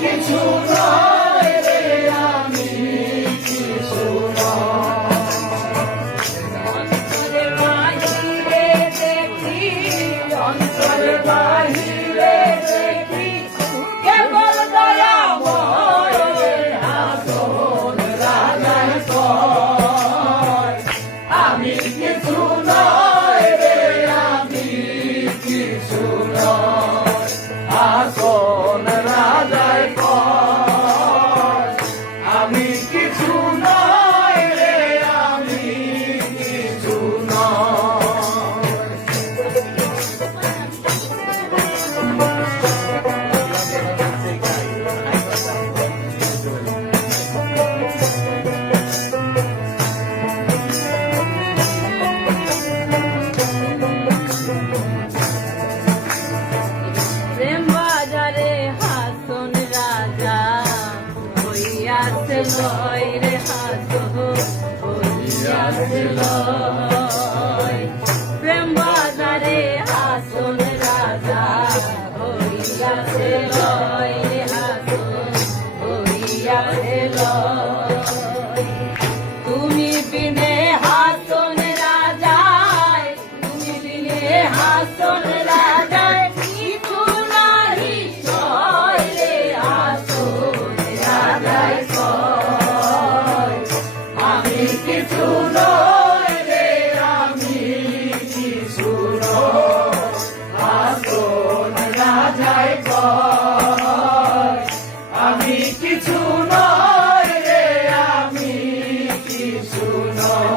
কিছু নয়। 감사합니다. কিছু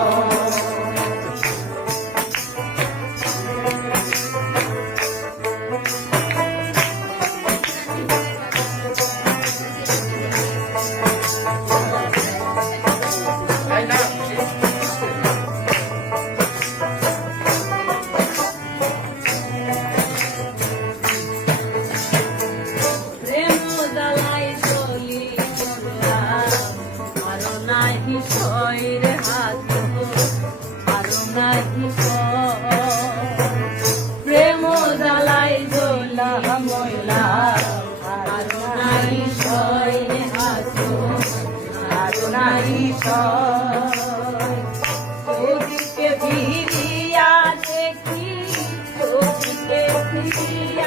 নাহি প্রেম জ্বালাই দোলা ময়লা, আরও নাহি সয়রে হাত আরও নাহি সয় ওদিকে ফিরিয়া দেখি ওদিকে ফিরিয়া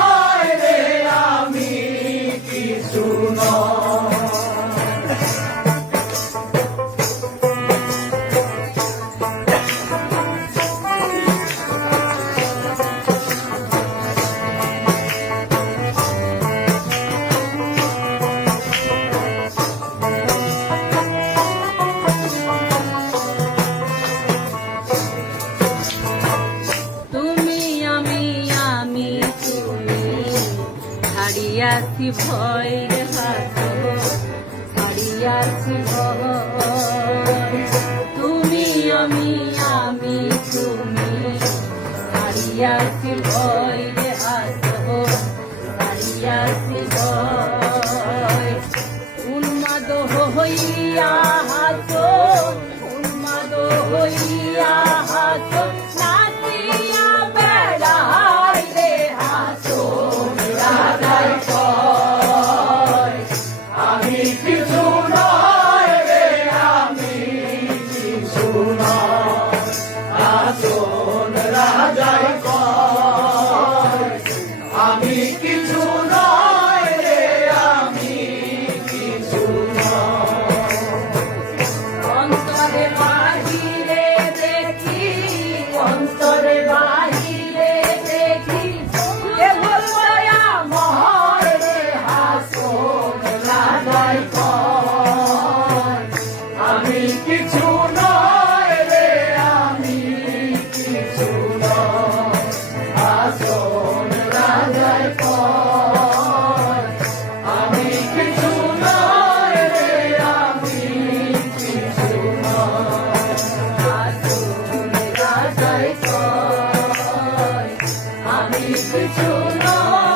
হারিয়াছি ভয় রে হাত ভয়। তুমি আমি আমি তুমি হারিয়াছি ভয় রে হাত হারিয়াছি ভয়। উন্মাদ হইয়া with your love.